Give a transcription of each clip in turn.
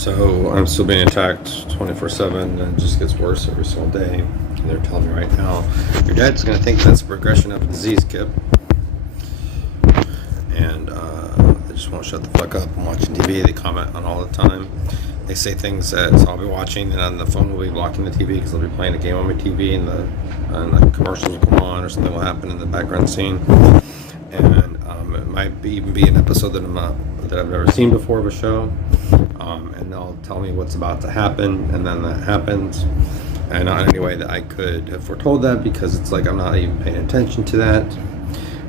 So I'm still being attacked 24/7, and it just gets worse every single day. And they're telling me right now, your dad's going to think that's a progression of a disease, Kip. And they just won't shut the fuck up. I'm watching TV. They comment on all the time. They say things that I'll be watching, and on the phone will be blocking the TV because they'll be playing a game on my TV, and the commercials will come on, or something will happen in the background scene. And it might even be an episode that I've never seen before of a show. And they'll tell me what's about to happen, and then that happens. And not in any way that I could have foretold that, because it's like I'm not even paying attention to that.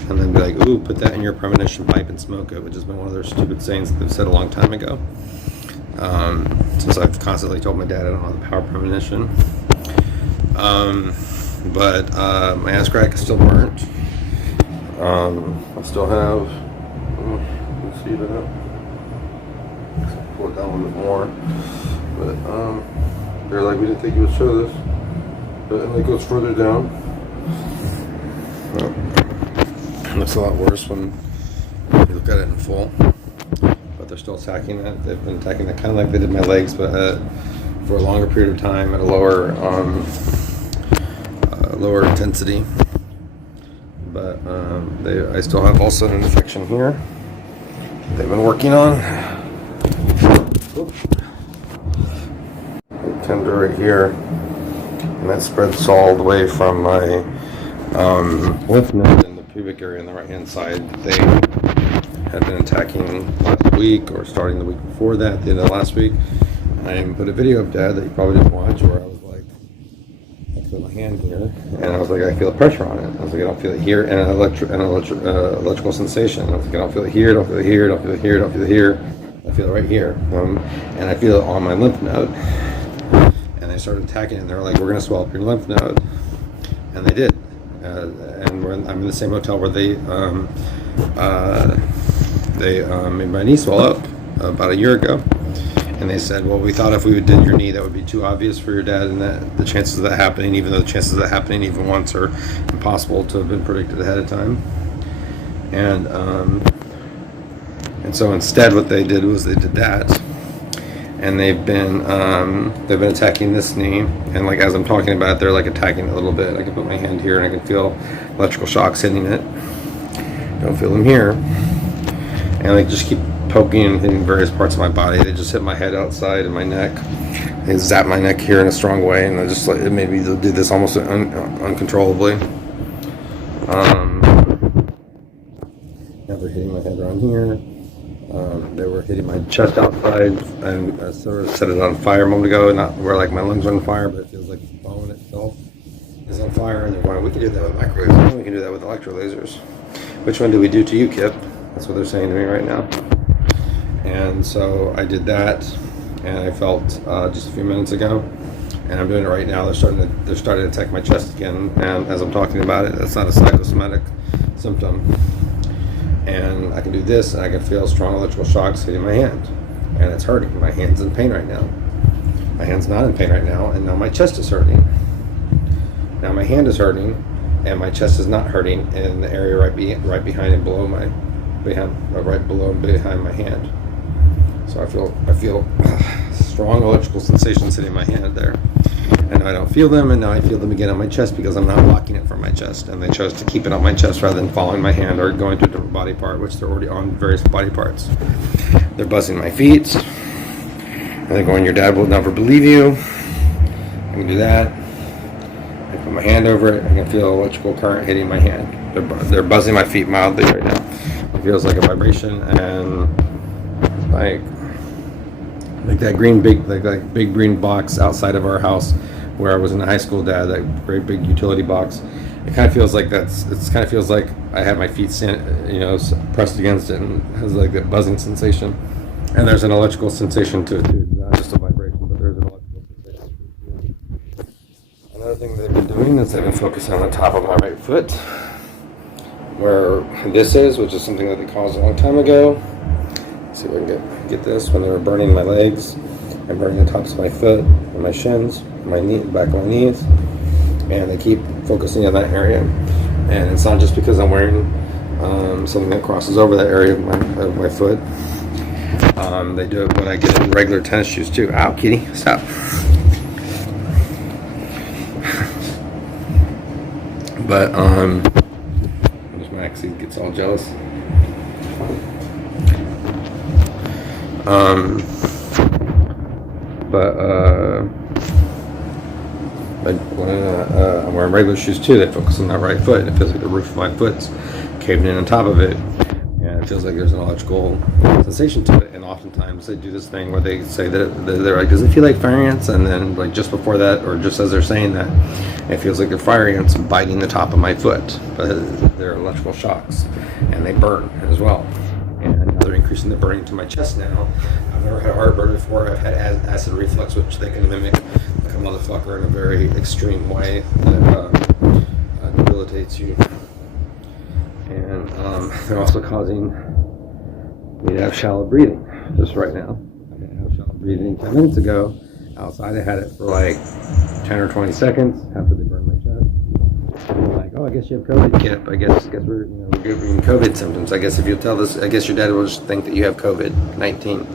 And then be like, ooh, put that in your premonition pipe and smoke it, which has been one of their stupid sayings that they've said a long time ago. Since I've constantly told my dad I don't have the power of premonition. But my ass crack is still burnt. I still have, you can see that. Pull it down a little bit more. But they're like, we didn't think you would show this. But it goes further down. It looks a lot worse when you look at it in full. But they're still attacking that. They've been attacking that kind of like they did my legs, but for a longer period of time at a lower lower intensity. But I still have also an infection here they've been working on. Tender right here, and that spreads all the way from my lymph node in the pubic area on the right hand side. They had been attacking last week, or starting the week before that, at the end of last week. I even put a video of Dad that you probably didn't watch, where I was like, I put my hand here, and I was like, I feel the pressure on it. I was like, I don't feel it here, and an electrical sensation. I was like, I don't feel it here, don't feel it here, don't feel it here, don't feel it here. I feel it right here, and I feel it on my lymph node. And they started attacking it, and they were like, we're going to swell up your lymph node. And they did. And I'm in the same hotel where they made my knee swell up about a year ago. And they said, well, we thought if we did your knee, that would be too obvious for your dad, and that the chances of that happening, even though the chances of that happening even once, are impossible to have been predicted ahead of time. And so instead what they did was they did that. And they've been attacking this knee, and like as I'm talking about it, they're like attacking it a little bit. I can put my hand here and I can feel electrical shocks hitting it. Don't feel them here, and they just keep poking and hitting various parts of my body. They just hit my head outside and my neck. They zap my neck here in a strong way, and just like it made me do this almost uncontrollably. Now they're hitting my head around here. They were hitting my chest outside, and I sort of set it on fire a moment ago. Not where like my lungs are on fire, but it feels like the bone itself is on fire. And they're going, we can do that with microwaves. We can do that with electrolasers. Which one do we do to you, Kip? That's what they're saying to me right now. And so I did that, and I felt just a few minutes ago, and I'm doing it right now. They're starting to attack my chest again, and as I'm talking about it, that's not a psychosomatic symptom. And I can do this, and I can feel strong electrical shocks hitting my hand, and it's hurting. My hand's in pain right now. My hand's not in pain right now, and now my chest is hurting. Now my hand is hurting, and my chest is not hurting in the area right behind and below right below and behind my hand. So I feel strong electrical sensations hitting my hand there. And I don't feel them, and now I feel them again on my chest because I'm not blocking it from my chest. And they chose to keep it on my chest rather than following my hand or going to a different body part, which they're already on various body parts. They're buzzing my feet. And they're going, your dad will never believe you. I can do that. I put my hand over it. I can feel electrical current hitting my hand. They're buzzing my feet mildly right now. It feels like a vibration, and like that green big green box outside of our house where I was in high school, Dad, that great big utility box. It kind of feels like I have my feet pressed against it, and has like that buzzing sensation. And there's an electrical sensation to it too, not just a vibration, but there's an electrical sensation to it. Another thing they've been doing is they've been focusing on the top of my right foot, where this is, which is something that they caused a long time ago. Let's see if I can get this. When they were burning my legs and burning the tops of my foot and my shins, my knee, back of my knees, and they keep focusing on that area. And it's not just because I'm wearing something that crosses over that area of my foot. They do it when I get in regular tennis shoes too. Ow, kitty, stop. But there's Max. He gets all jealous. But when I'm wearing regular shoes too, they focus on that right foot, and it feels like the roof of my foot's caving in on top of it, and it feels like there's an electrical sensation to it. And oftentimes they do this thing where they say that they're like, does it feel like fire ants? And then like just before that, or just as they're saying that, it feels like they're fire ants biting the top of my foot. But they're electrical shocks, and they burn as well. And they're increasing the burning to my chest now. I've never had heartburn before. I've had acid reflux, which they can mimic like a motherfucker in a very extreme way that debilitates you. And they're also causing me to have shallow breathing just right now. I didn't have shallow breathing 10 minutes ago. Outside I had it for like 10 or 20 seconds after they burned my chest. I'm like, oh, I guess you have COVID, Kip. I guess we're giving COVID symptoms. I guess if you tell this, I guess your dad will just think that you have COVID-19.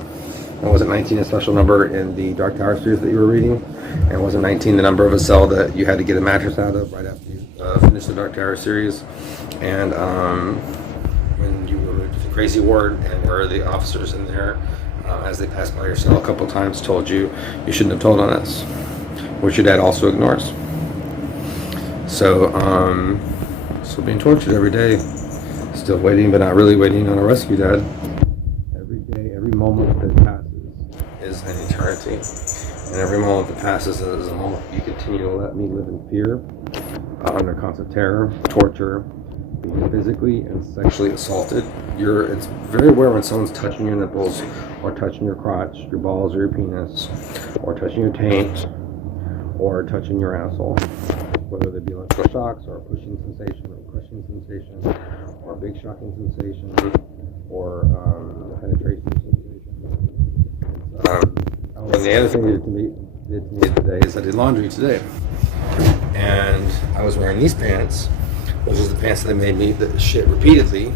And wasn't 19 a special number in the Dark Tower series that you were reading? And wasn't 19 the number of a cell that you had to get a mattress out of right after you finished the Dark Tower series? And when you were moved to the crazy ward, and where the officers in there, as they passed by your cell a couple times, told you shouldn't have told on us, which your dad also ignores. So, still being tortured every day, still waiting, but not really waiting on a rescue, Dad. Every day, every moment that passes is an eternity, and every moment that passes is a moment you continue to let me live in fear, under constant terror, torture, being physically and sexually assaulted. It's very rare when someone's touching your nipples, or touching your crotch, your balls, or your penis, or touching your taint, or touching your asshole. Whether they be electrical shocks, or a pushing sensation, or a crushing sensation, or a big shocking sensation, or a penetration sensation. And the other thing they did to me today is I did laundry today. And I was wearing these pants, which is the pants that made me shit repeatedly,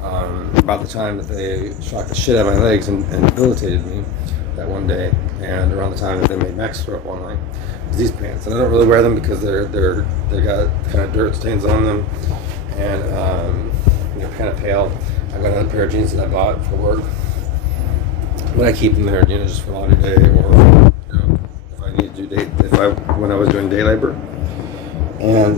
about the time that they shocked the shit out of my legs and debilitated me that one day, and around the time that they made Max throw up one night. These pants, and I don't really wear them because they got kind of dirt stains on them, and they're kind of pale. I got another pair of jeans that I bought for work, but I keep them there, just for laundry day, or if I need to do when I was doing day labor. And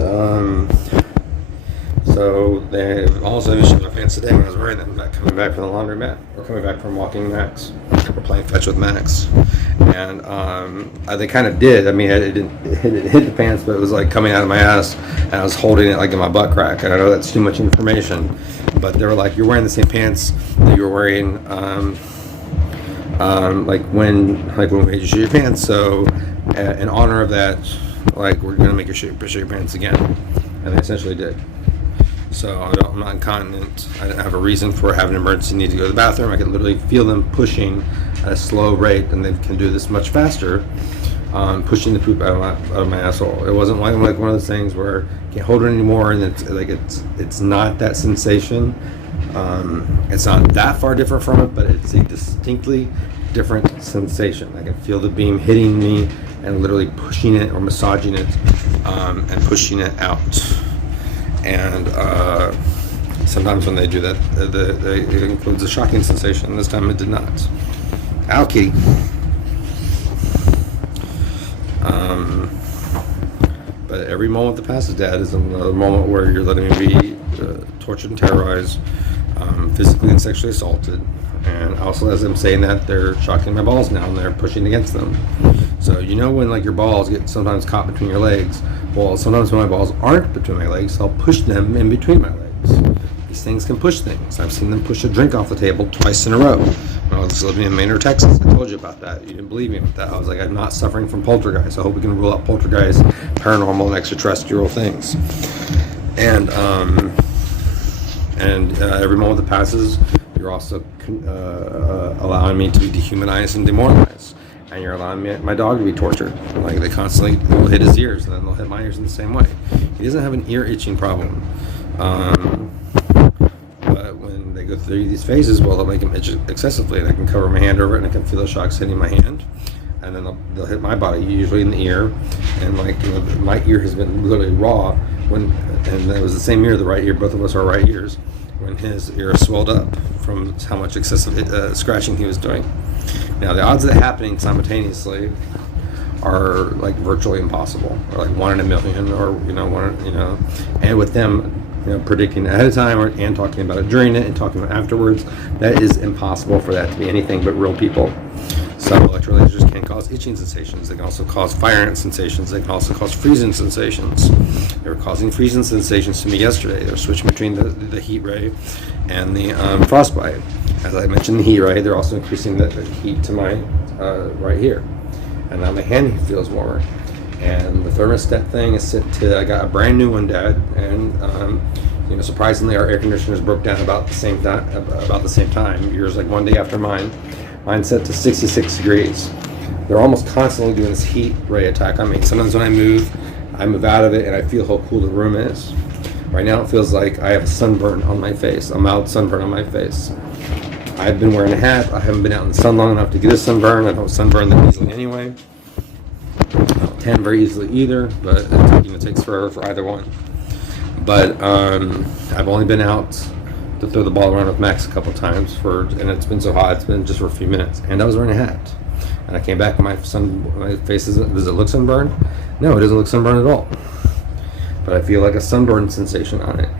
so they also issued my pants today when I was wearing them, coming back from the laundromat, or coming back from walking Max, or playing fetch with Max. And they kind of did. I mean, it didn't hit the pants, but it was like coming out of my ass, and I was holding it like in my butt crack. And I know that's too much information, but they were like, "You're wearing the same pants that you were wearing, like when we made you shit your pants. So, in honor of that, like we're gonna make you shit your pants again." And they essentially did. So I'm not incontinent. I didn't have a reason for having an emergency need to go to the bathroom. I could literally feel them pushing at a slow rate, and they can do this much faster, pushing the poop out of my asshole. It wasn't like one of those things where I can't hold it anymore, and it's not that sensation. It's not that far different from it, but it's a distinctly different sensation. I can feel the beam hitting me and literally pushing it or massaging it, and pushing it out. And sometimes when they do that, it includes a shocking sensation. This time it did not. Ow, kitty. But every moment that passes, Dad, is another moment where you're letting me be tortured and terrorized, physically and sexually assaulted. And also, as I'm saying that, they're shocking my balls now, and they're pushing against them. So when like your balls get sometimes caught between your legs, well, sometimes when my balls aren't between my legs, I'll push them in between my legs. These things can push things. I've seen them push a drink off the table twice in a row. When I was living in Maine or Texas, I told you about that. You didn't believe me with that. I was like, I'm not suffering from poltergeist. I hope we can rule out poltergeist, paranormal, and extraterrestrial things. And every moment that passes, you're also allowing me to be dehumanized and demoralized. And you're allowing my dog to be tortured. Like, they constantly will hit his ears, and then they'll hit my ears in the same way. He doesn't have an ear itching problem. But when they go through these phases, well, they'll make them itch excessively, and I can cover my hand over it, and I can feel the shocks hitting my hand, and then they'll hit my body, usually in the ear, and like, you know, my ear has been literally raw and that was the same ear, the right ear, both of us are right ears, when his ear swelled up from how much excessive scratching he was doing. Now, the odds of that happening simultaneously are like virtually impossible, or like 1 in a million, or and with them, predicting ahead of time and talking about it during it and talking about it afterwards, that is impossible for that to be anything but real people. So electrolasers can cause itching sensations. They can also cause fire sensations. They can also cause freezing sensations. They were causing freezing sensations to me yesterday. They were switching between the heat ray and the frostbite. As I mentioned, the heat ray, they're also increasing the heat to my right here. And now my hand feels warmer. And the thermostat thing is set to, I got a brand new one, Dad, and surprisingly, our air conditioners broke down about the same time. Yours like one day after mine. Mine's set to 66 degrees. They're almost constantly doing this heat ray attack on me. Sometimes when I move out of it, and I feel how cool the room is. Right now, it feels like I have a sunburn on my face, a mild sunburn on my face. I've been wearing a hat. I haven't been out in the sun long enough to get a sunburn. I don't sunburn that easily anyway. I don't tan very easily either, but it takes forever for either one. But I've only been out to throw the ball around with Max a couple times and it's been so hot, it's been just for a few minutes. And I was wearing a hat. And I came back and my face does it look sunburned? No, it doesn't look sunburned at all. But I feel like a sunburn sensation on it.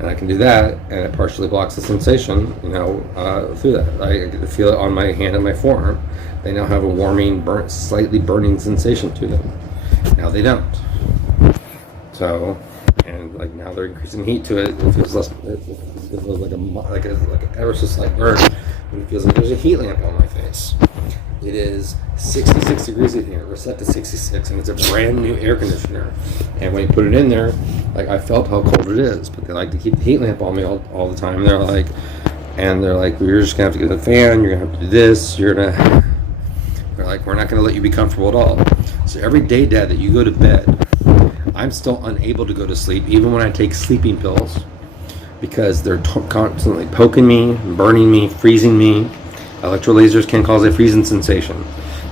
And I can do that, and it partially blocks the sensation, through that. I get to feel it on my hand and my forearm. They now have a warming, slightly burning sensation to them. Now they don't. So, and like now they're increasing heat to it. It feels less. It feels like an ever so slight burn. And it feels like there's a heat lamp on my face. It is 66 degrees in here. We're set to 66, and it's a brand new air conditioner. And when you put it in there, like I felt how cold it is, but they like to keep the heat lamp on me all the time. They're like, you're just gonna have to get the fan. You're gonna have to do this. They're like, we're not gonna let you be comfortable at all. So every day, Dad, that you go to bed, I'm still unable to go to sleep, even when I take sleeping pills, because they're constantly poking me, burning me, freezing me. Electrolasers can cause a freezing sensation.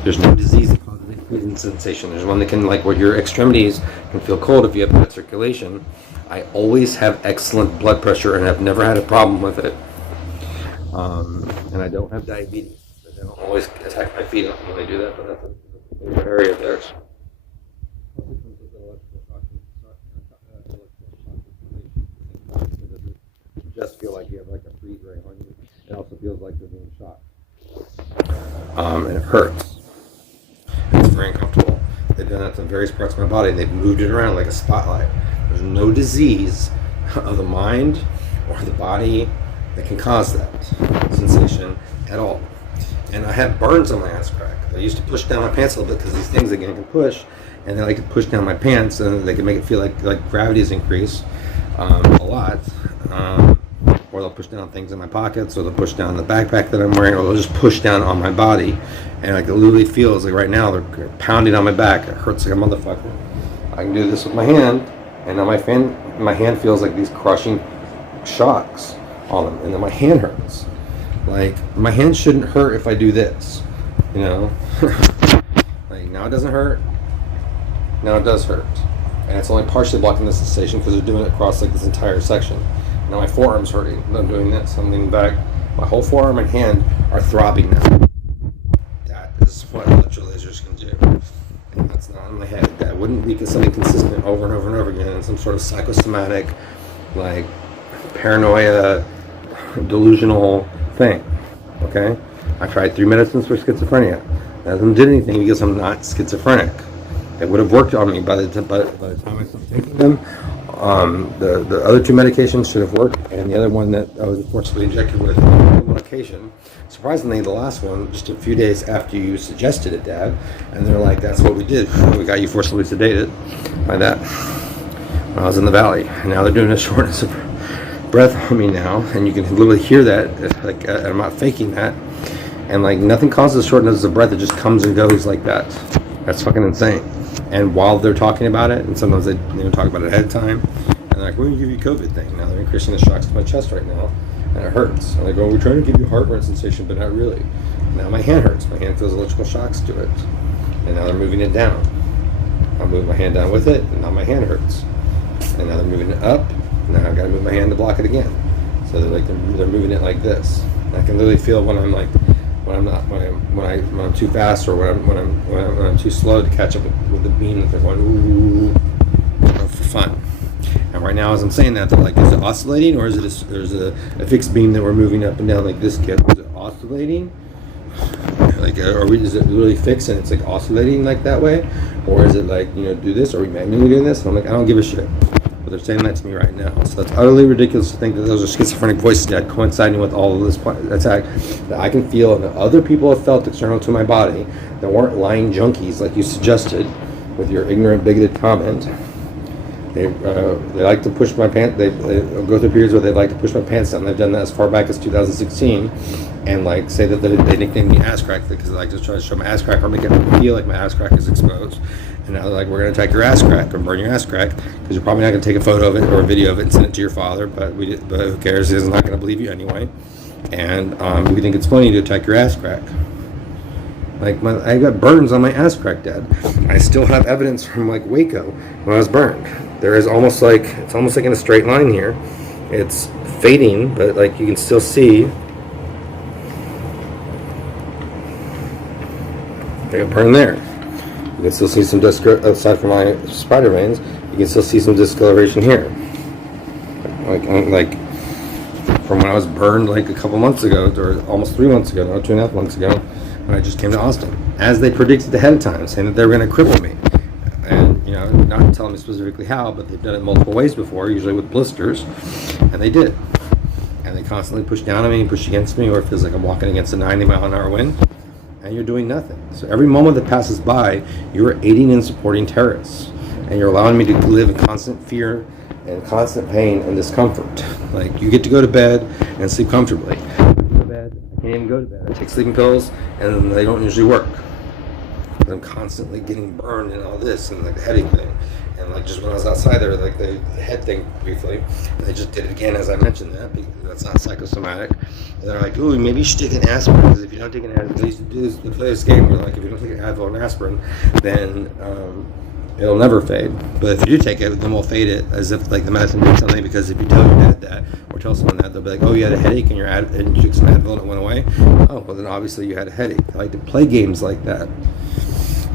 There's no disease that causes a freezing sensation. There's one that can, like, where your extremities can feel cold if you have bad circulation. I always have excellent blood pressure and I've never had a problem with it. And I don't have diabetes. I don't always attack my feet when I do that, but that's a favorite area of theirs. You just feel like you have like a freeze ray on you. It also feels like you're being shot. And it hurts. It's very uncomfortable. They've done that to various parts of my body. They've moved it around like a spotlight. There's no disease of the mind or the body that can cause that sensation at all. And I have burns on my ass crack. I used to push down my pants a little bit because these things again can push, and then I could push down my pants, and they can make it feel like gravity is increased a lot. Or they'll push down things in my pockets, or they'll push down the backpack that I'm wearing, or they'll just push down on my body. And I can literally feel, like right now, they're pounding on my back. It hurts like a motherfucker. I can do this with my hand, and now my hand feels like these crushing shocks on them, and then my hand hurts. Like, my hand shouldn't hurt if I do this, Like, now it doesn't hurt. Now it does hurt. And it's only partially blocking the sensation because they're doing it across like this entire section. Now my forearm's hurting. I'm doing this. I'm leaning back. My whole forearm and hand are throbbing now. That is what electrolasers can do. And that's not in my head. That wouldn't be something consistent over and over and over again in some sort of psychosomatic, like, paranoia, delusional thing. Okay? I tried 3 medicines for schizophrenia. None of them did anything because I'm not schizophrenic. It would have worked on me by the time I stopped taking them. The other 2 medications should have worked, and the other one that I was forcibly injected with on one occasion. Surprisingly, the last one, just a few days after you suggested it, Dad, and they're like, that's what we did. We got you forcibly sedated by that when I was in the valley. And now they're doing a shortness of breath on me now, and you can literally hear that. Like, I'm not faking that. And like, nothing causes shortness of breath. It just comes and goes like that. That's fucking insane. And while they're talking about it, and sometimes they talk about it ahead of time, and they're like, we're going to give you a COVID thing. Now they're increasing the shocks to my chest right now, and it hurts. And I go, we're trying to give you heartburn sensation, but not really. Now my hand hurts. My hand feels electrical shocks to it. And now they're moving it down. I'll move my hand down with it, and now my hand hurts. And now they're moving it up. Now I've got to move my hand to block it again. So they're moving it like this. I can literally feel when I'm too fast, or when I'm too slow to catch up with the beam that they're going ooh for fun. And right now, as I'm saying that, they're like, is it oscillating, or is it a fixed beam that we're moving up and down like this, kid? Is it oscillating? Like, is it really fixed and it's like oscillating like that way, or is it like, do this? Are we manually doing this? And I'm like, I don't give a shit. But they're saying that to me right now. So that's utterly ridiculous to think that those are schizophrenic voices that coinciding with all of this attack that I can feel and that other people have felt external to my body that weren't lying junkies like you suggested with your ignorant, bigoted comment. They like to push my pants. They go through periods where they like to push my pants down. They've done that as far back as 2016, and like say that they nicknamed me ass crack because they like to try to show my ass crack or make it feel like my ass crack is exposed. And now they're like, we're going to attack your ass crack or burn your ass crack because you're probably not going to take a photo of it or a video of it and send it to your father. But who cares? He's not going to believe you anyway. And we think it's funny to attack your ass crack. Like I got burns on my ass crack, Dad. I still have evidence from like Waco when I was burned. There is it's almost like in a straight line here. It's fading, but like you can still see. I got burned there. You can still see some aside from my spider veins. You can still see some discoloration here. Like from when I was burned like a couple months ago, or almost 3 months ago, no, 2.5 months ago, when I just came to Austin, as they predicted ahead of time, saying that they were going to cripple me. And, not telling me specifically how, but they've done it multiple ways before, usually with blisters, and they did. And they constantly push down on me and push against me, or it feels like I'm walking against a 90-mile-an-hour wind, and you're doing nothing. So every moment that passes by, you're aiding and supporting terrorists, and you're allowing me to live in constant fear and constant pain and discomfort. Like, you get to go to bed and sleep comfortably. I can't even go to bed. I take sleeping pills, and they don't usually work. I'm constantly getting burned and all this, and like the headache thing, and like just when I was outside there, like the head thing briefly, and they just did it again as I mentioned that, because that's not psychosomatic. And they're like, ooh, maybe you should take an aspirin, because if you don't take an aspirin, they used to do this, they play this game where like if you don't take an Advil and aspirin, then it'll never fade. But if you do take it, then we'll fade it as if like the medicine did something, because if you tell your dad that, or tell someone that, they'll be like, oh, you had a headache and you took some Advil and it went away. Oh, well then obviously you had a headache. I like to play games like that.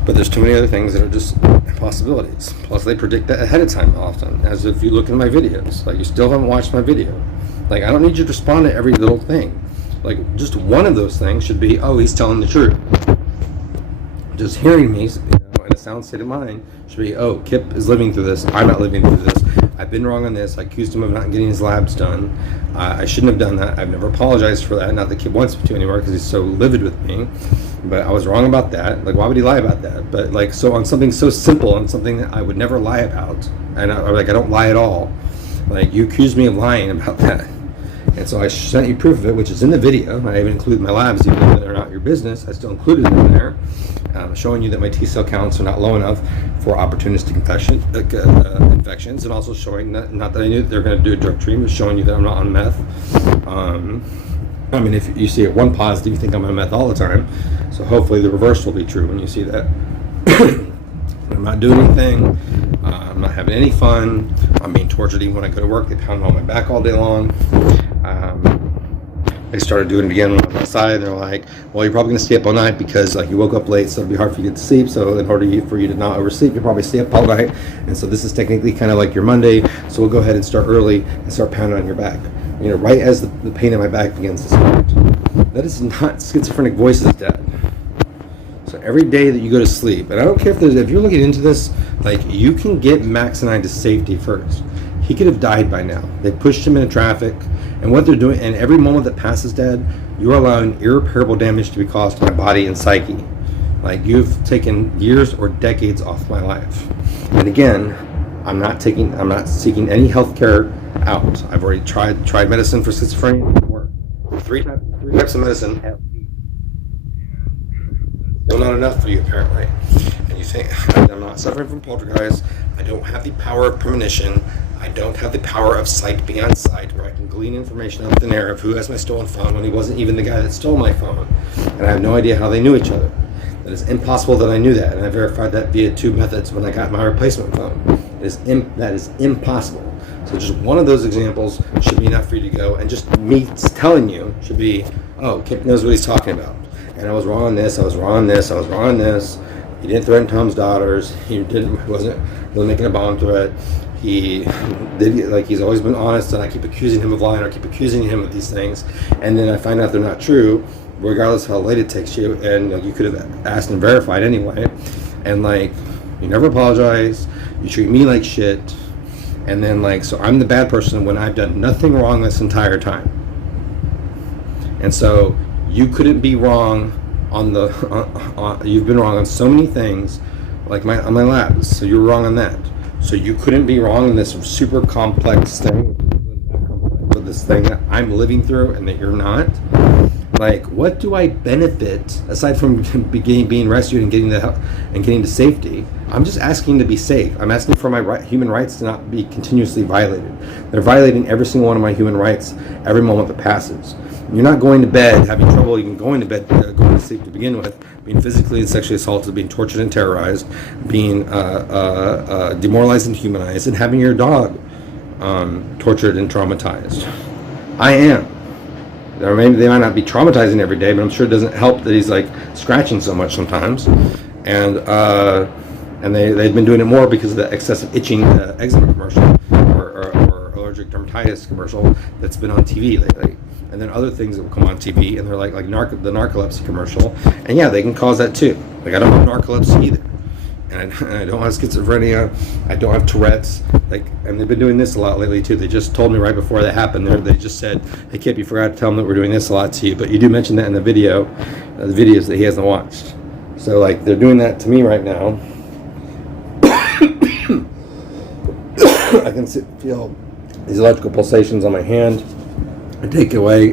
But there's too many other things that are just possibilities. Plus, they predict that ahead of time often, as if you look in my videos. Like, you still haven't watched my video. Like, I don't need you to respond to every little thing. Like, just one of those things should be, oh, he's telling the truth. Just hearing me, in a sound state of mind, should be, oh, Kip is living through this. I'm not living through this. I've been wrong on this. I accused him of not getting his labs done. I shouldn't have done that. I've never apologized for that. Not that Kip wants me to anymore, because he's so livid with me. But I was wrong about that. Like, why would he lie about that? But like, so on something so simple, on something that I would never lie about, and I don't lie at all. Like, you accused me of lying about that, and so I sent you proof of it, which is in the video. I even include my labs, even though they're not your business. I still included them in there, showing you that my T cell counts are not low enough for opportunistic infections, and also showing that, not that I knew that they're going to do a drug treatment, showing you that I'm not on meth. I mean, if you see it one positive, you think I'm on meth all the time. So hopefully the reverse will be true when you see that. I'm not doing anything. I'm not having any fun. I'm being tortured even when I go to work. They pound on my back all day long. They started doing it again when I was outside. They're like, well, you're probably going to stay up all night because like you woke up late, so it'll be hard for you to get to sleep. So in order for you to not oversleep, you'll probably stay up all night. And so this is technically kind of like your Monday. So we'll go ahead and start early and start pounding on your back. Right as the pain in my back begins to start. That is not schizophrenic voices, Dad. So every day that you go to sleep, and I don't care if you're looking into this, like, you can get Max and I to safety first. He could have died by now. They pushed him into traffic, and what they're doing, and every moment that passes, Dad, you're allowing irreparable damage to be caused to my body and psyche. Like, you've taken years or decades off my life. And again, I'm not seeking any health care out. I've already tried medicine for schizophrenia. It didn't work. Three types of medicine have still not enough for you, apparently. And you think, I'm not suffering from poltergeist. I don't have the power of premonition. I don't have the power of sight beyond sight, where I can glean information out of thin air of who has my stolen phone when he wasn't even the guy that stole my phone. And I have no idea how they knew each other. That is impossible that I knew that. And I verified that via 2 methods when I got my replacement phone. That is impossible. So just one of those examples should be enough for you to go, and just me telling you should be, oh, Kip knows what he's talking about. And I was wrong on this, I was wrong on this, I was wrong on this. He didn't threaten Tom's daughters. He wasn't really making a bomb threat. He did, like, he's always been honest, and I keep accusing him of lying, or keep accusing him of these things, and then I find out they're not true, regardless of how late it takes you, and you could have asked and verified anyway, and like, you never apologize, you treat me like shit, and then like, so I'm the bad person when I've done nothing wrong this entire time. And so you couldn't be wrong on the, you've been wrong on so many things, like on my labs, so you were wrong on that. So you couldn't be wrong in this super complex thing, with this thing that I'm living through and that you're not. Like, what do I benefit aside from being rescued and getting the help and getting to safety? I'm just asking to be safe. I'm asking for my human rights to not be continuously violated. They're violating every single one of my human rights every moment that passes. You're not going to bed, having trouble even going to bed, going to sleep to begin with, being physically and sexually assaulted, being tortured and terrorized, being demoralized and dehumanized, and having your dog tortured and traumatized. I am. Or maybe they might not be traumatizing every day, but I'm sure it doesn't help that he's like scratching so much sometimes. And they've been doing it more because of the excessive itching eczema commercial or allergic dermatitis commercial that's been on TV lately. And then other things that will come on TV, and they're like the narcolepsy commercial. And yeah, they can cause that too. Like, I don't have narcolepsy either. And I don't have schizophrenia. I don't have Tourette's. Like, and they've been doing this a lot lately too. They just told me right before that happened. They just said, "Hey Kip, you forgot to tell them that we're doing this a lot to you." But you do mention that in the video, the videos that he hasn't watched. So like, they're doing that to me right now. I can feel these electrical pulsations on my hand. I take it away,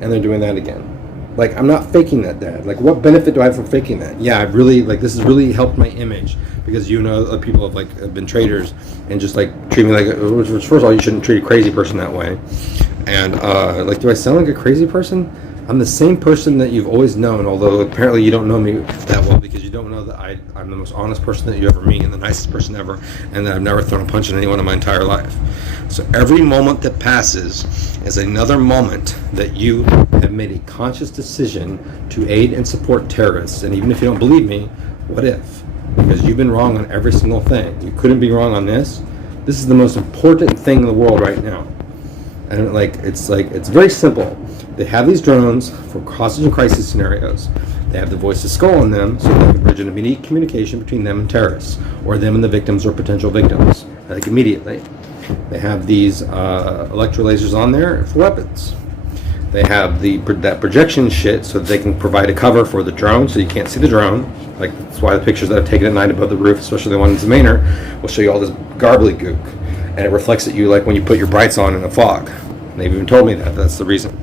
and they're doing that again. Like, I'm not faking that, Dad. Like, what benefit do I have from faking that? Yeah, I've really, like, this has really helped my image, because other people have been traitors and just like treat me like, which first of all, you shouldn't treat a crazy person that way. And like, do I sound like a crazy person? I'm the same person that you've always known, although apparently you don't know me that well, because you don't know that I'm the most honest person that you ever meet, and the nicest person ever, and that I've never thrown a punch at anyone in my entire life. So every moment that passes is another moment that you have made a conscious decision to aid and support terrorists. And even if you don't believe me, what if? Because you've been wrong on every single thing. You couldn't be wrong on this. This is the most important thing in the world right now. And it's very simple. They have these drones for hostage and crisis scenarios. They have the voice of skull on them, so they can bridge an immediate communication between them and terrorists, or them and the victims or potential victims, like immediately. They have these electrolasers on there for weapons. They have that projection shit so that they can provide a cover for the drone, so you can't see the drone. Like, that's why the pictures that I've taken at night above the roof, especially the ones in Maynard, will show you all this garbly-gook, and it reflects at you like when you put your brights on in a fog. And they've even told me that that's the reason.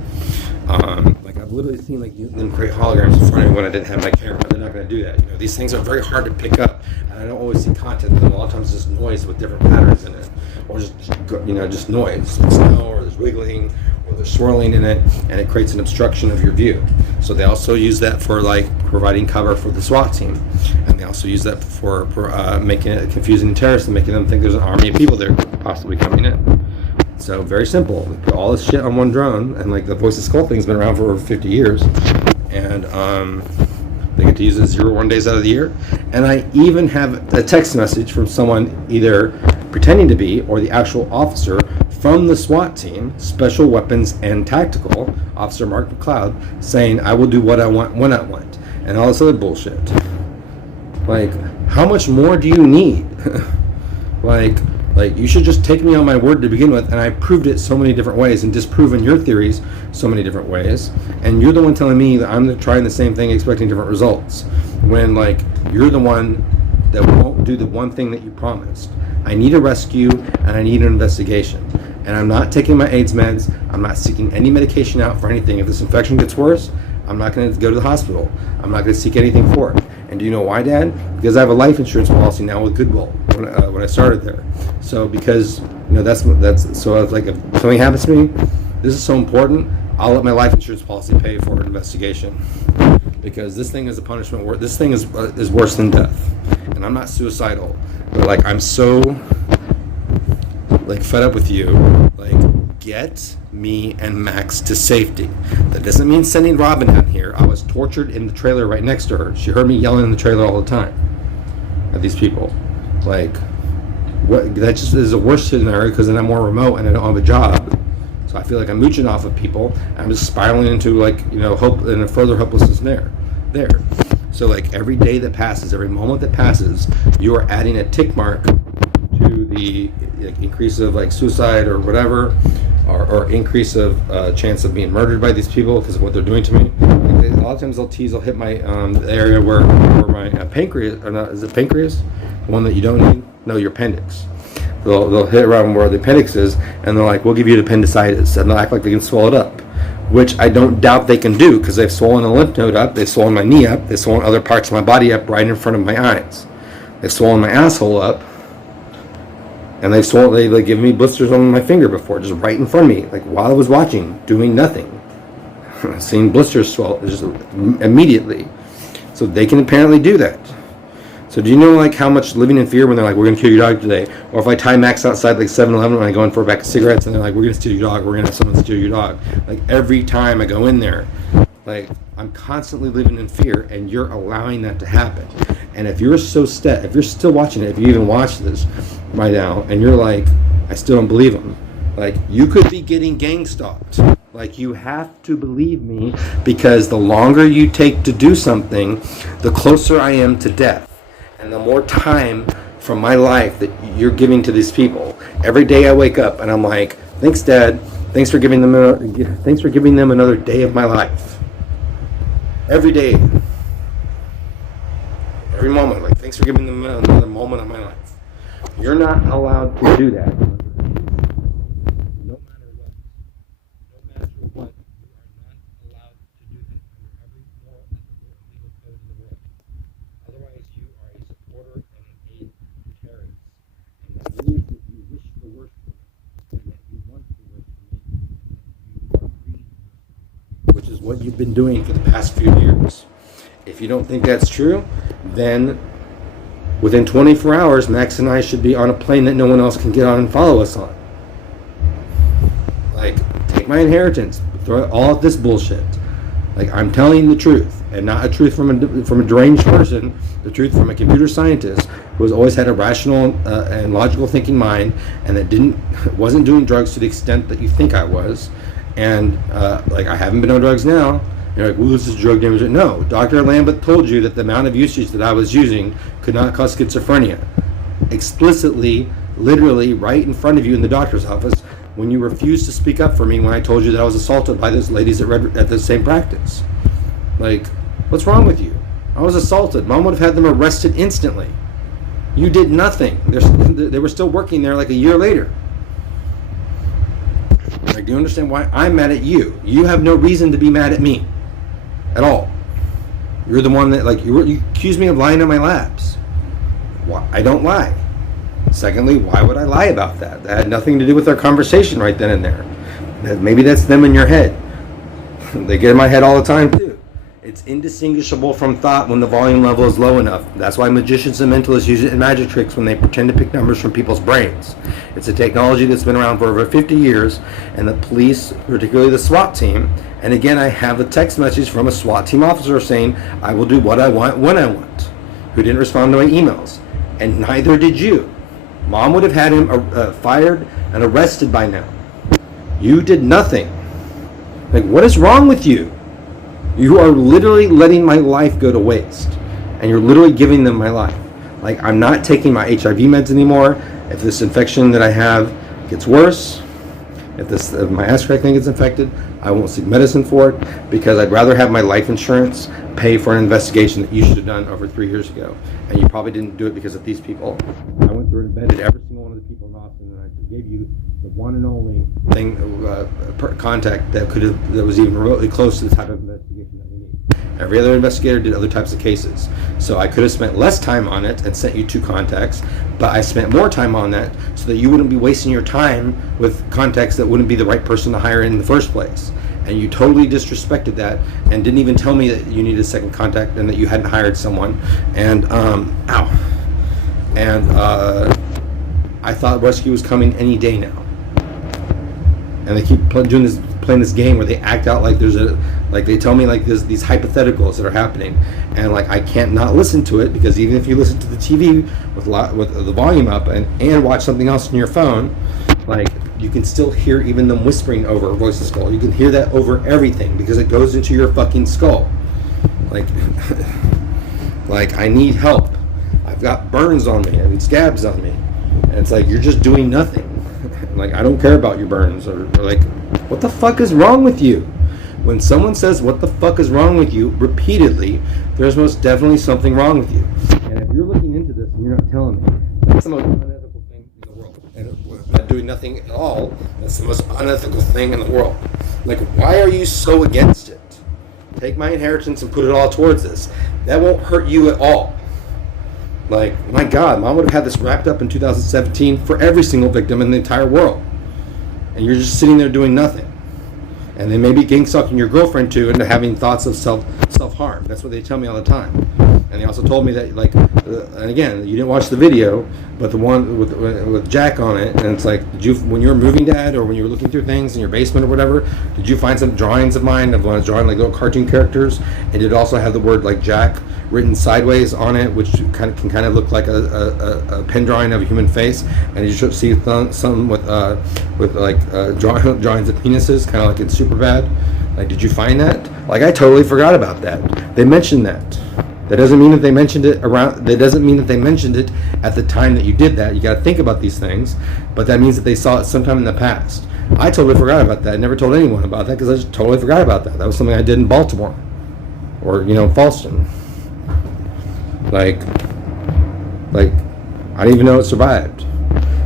Like, I've literally seen them create holograms in front of me when I didn't have my camera. They're not going to do that. These things are very hard to pick up, and I don't always see content. And a lot of times it's just noise with different patterns in it, or just noise. It's snow, or there's wiggling, or there's swirling in it, and it creates an obstruction of your view. So they also use that for providing cover for the SWAT team, and they also use that for making it confusing to terrorists and making them think there's an army of people there possibly coming in. So very simple. We put all this shit on one drone, and the voice of skull thing's been around for over 50 years, and they get to use it 0 days out of the year. And I even have a text message from someone either pretending to be or the actual officer from the SWAT team, Special Weapons and Tactical, Officer Mark McLeod, saying, "I will do what I want when I want," and all this other bullshit. Like, how much more do you need? Like, you should just take me on my word to begin with, and I proved it so many different ways and disproven your theories so many different ways, and you're the one telling me that I'm trying the same thing expecting different results, when you're the one that won't do the one thing that you promised. I need a rescue, and I need an investigation, and I'm not taking my AIDS meds. I'm not seeking any medication out for anything. If this infection gets worse, I'm not going to go to the hospital. I'm not going to seek anything for it. And do you know why, Dad? Because I have a life insurance policy now with Goodwill when I started there. So because that's so I was like, if something happens to me, this is so important. I'll let my life insurance policy pay for an investigation, because this thing is a punishment. This thing is worse than death. And I'm not suicidal, but like I'm so like fed up with you. Like, get me and Max to safety. That doesn't mean sending Robin down here. I was tortured in the trailer right next to her. She heard me yelling in the trailer all the time at these people. Like, what? That just is a worse scenario, because then I'm more remote and I don't have a job. So I feel like I'm mooching off of people. I'm just spiraling into hope and a further hopelessness there. So like every day that passes, every moment that passes, you are adding a tick mark to the increase of like suicide or whatever, or increase of chance of being murdered by these people because of what they're doing to me. Like a lot of times they'll hit my the area where my pancreas, or not, is it pancreas? The one that you don't need? No, your appendix. They'll hit around where the appendix is, and they're like, we'll give you appendicitis, and they'll act like they can swell it up, which I don't doubt they can do, because they've swollen a lymph node up, they've swollen my knee up, they've swollen other parts of my body up right in front of my eyes. They've swollen my asshole up, and they've given me blisters on my finger before, just right in front of me, like while I was watching, doing nothing. Seeing blisters swell just immediately. So they can apparently do that. So do you know like how much living in fear when they're like, we're going to kill your dog today? Or if I tie Max outside like 7-Eleven when I go in for a pack of cigarettes and they're like, we're going to steal your dog, we're going to have someone steal your dog. Like every time I go in there, like I'm constantly living in fear, and you're allowing that to happen. And if you're if you're still watching it, if you even watch this right now, and you're like, I still don't believe him. Like, you could be getting gang stalked. Like, you have to believe me, because the longer you take to do something, the closer I am to death. And the more time from my life that you're giving to these people. Every day I wake up and I'm like, thanks, Dad. Thanks for giving them another day of my life. Every day. Every moment. Like, thanks for giving them another moment of my life. You're not allowed to do that. No matter what. No matter what, you are not allowed to do that under every moral, ethical, and legal code in the world. Otherwise, you are a supporter and an aid to terrorists. And that means that you wish the worst for me, and that you want the worst for me, and you are greedy, which is what you've been doing for the past few years. If you don't think that's true, then within 24 hours, Max and I should be on a plane that no one else can get on and follow us on. Like, take my inheritance, throw all of this bullshit. Like, I'm telling the truth, and not a truth from a deranged person, the truth from a computer scientist who has always had a rational and logical thinking mind, and that wasn't doing drugs to the extent that you think I was. And like, I haven't been on drugs now. You're like, well, this is drug damage. No, Dr. Lambeth told you that the amount of usage that I was using could not cause schizophrenia. Explicitly, literally, right in front of you in the doctor's office, when you refused to speak up for me when I told you that I was assaulted by those ladies at the same practice. Like, what's wrong with you? I was assaulted. Mom would have had them arrested instantly. You did nothing. They were still working there like a year later. Like, do you understand why I'm mad at you? You have no reason to be mad at me. At all. You're the one that, like, you accuse me of lying on my labs. Why? I don't lie. Secondly, why would I lie about that? That had nothing to do with our conversation right then and there. Maybe that's them in your head. They get in my head all the time too. It's indistinguishable from thought when the volume level is low enough. That's why magicians and mentalists use it in magic tricks when they pretend to pick numbers from people's brains. It's a technology that's been around for over 50 years, and the police, particularly the SWAT team, and again, I have a text message from a SWAT team officer saying, I will do what I want when I want, who didn't respond to my emails. And neither did you. Mom would have had him fired and arrested by now. You did nothing. Like, what is wrong with you? You are literally letting my life go to waste. And you're literally giving them my life. Like, I'm not taking my HIV meds anymore. If this infection that I have gets worse, if my ass crack thing gets infected, I won't seek medicine for it, because I'd rather have my life insurance pay for an investigation that you should have done over 3 years ago. And you probably didn't do it because of these people. I went through and vetted every single one of the people in Austin, and I gave you the one and only thing, contact that was even remotely close to the type of investigation that we need. Every other investigator did other types of cases. So I could have spent less time on it and sent you 2 contacts, but I spent more time on that so that you wouldn't be wasting your time with contacts that wouldn't be the right person to hire in the first place. And you totally disrespected that and didn't even tell me that you needed a second contact and that you hadn't hired someone. And I thought rescue was coming any day now. And they keep playing this game where they act out like they tell me like these hypotheticals that are happening, and like I can't not listen to it, because even if you listen to the TV with the volume up and watch something else on your phone, like you can still hear even them whispering over a voice of skull. You can hear that over everything because it goes into your fucking skull. Like, like I need help. I've got burns on me and scabs on me, and it's like you're just doing nothing. Like, I don't care about your burns, or like, what the fuck is wrong with you? When someone says what the fuck is wrong with you repeatedly, there's most definitely something wrong with you. And if you're looking into this and you're not telling me, that's the most unethical thing in the world. And not doing nothing at all, that's the most unethical thing in the world. Like, why are you so against it? Take my inheritance and put it all towards this. That won't hurt you at all. Like, my God, Mom would have had this wrapped up in 2017 for every single victim in the entire world. And you're just sitting there doing nothing. And they may be gang stalking your girlfriend too into having thoughts of self-harm. That's what they tell me all the time. And they also told me that, like, and again, you didn't watch the video, but the one with Jack on it, and it's like, did you, when you were moving, Dad, or when you were looking through things in your basement or whatever, did you find some drawings of mine of when I was drawing like little cartoon characters? And did it also have the word like Jack written can kind of look like a pen drawing of a human face? And you should see some with drawings of penises, kind of like in Superbad. Like, did you find that? Like, I totally forgot about that. They mentioned that. That doesn't mean that they mentioned it That doesn't mean that they mentioned it at the time that you did that. You got to think about these things, but that means that they saw it sometime in the past. I totally forgot about that. I never told anyone about that because I just totally forgot about that. That was something I did in Baltimore, or Falston. Like I didn't even know it survived.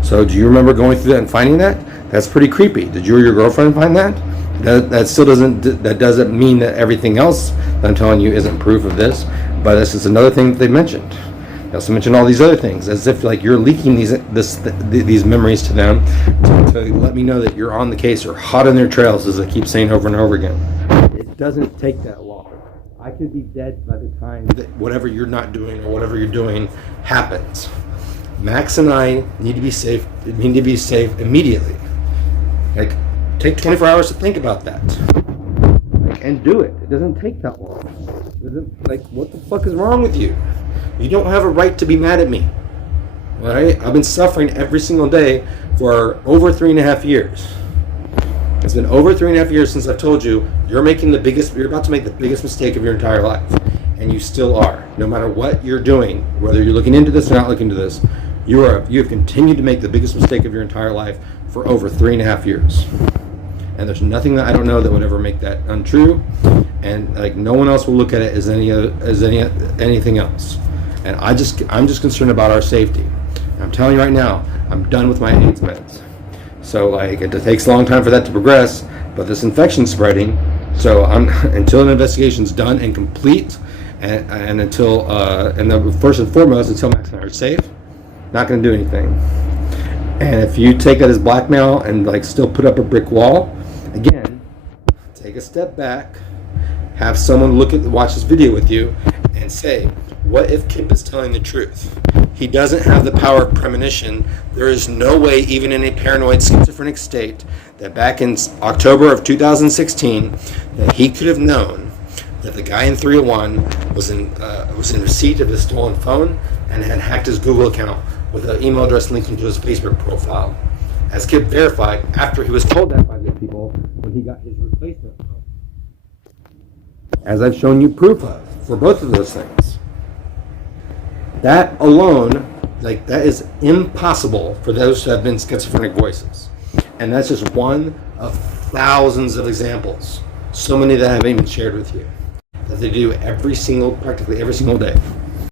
So do you remember going through that and finding that? That's pretty creepy. Did you or your girlfriend find that? That still doesn't mean that everything else that I'm telling you isn't proof of this. But this is another thing that they mentioned. They also mentioned all these other things, as if like you're leaking these memories to them to let me know that you're on the case or hot on their trails, as I keep saying over and over again. It doesn't take that long. I could be dead by the time that whatever you're not doing or whatever you're doing happens. Max and I need to be safe. Need to be safe immediately. Like, take 24 hours to think about that. And do it. It doesn't take that long. Like, what the fuck is wrong with you? You don't have a right to be mad at me. Alright? I've been suffering every single day for over 3.5 years. It's been over 3.5 years since I've told you you're about to make the biggest mistake of your entire life. And you still are. No matter what you're doing, whether you're looking into this or not looking into this, you have continued to make the biggest mistake of your entire life for over 3.5 years. And there's nothing that I don't know that would ever make that untrue, and like no one else will look at it as anything else. And I'm just concerned about our safety. I'm telling you right now, I'm done with my AIDS meds. So like it takes a long time for that to progress, but this infection's spreading. So until an investigation's done and complete, and until first and foremost, until Max and I are safe, not going to do anything. And if you take that as blackmail and like still put up a brick wall, again, take a step back, have someone watch this video with you, and say, what if Kip is telling the truth? He doesn't have the power of premonition. There is no way, even in a paranoid schizophrenic state, that back in October of 2016, that he could have known that the guy in 301 was in receipt of his stolen phone and had hacked his Google account with an email address linking to his Facebook profile, as Kip verified after he was told that by these people when he got his replacement phone. As I've shown you proof of for both of those things. That alone, like, that is impossible for those who have been schizophrenic voices. And that's just one of thousands of examples, so many that I haven't even shared with you, that they do practically every single day.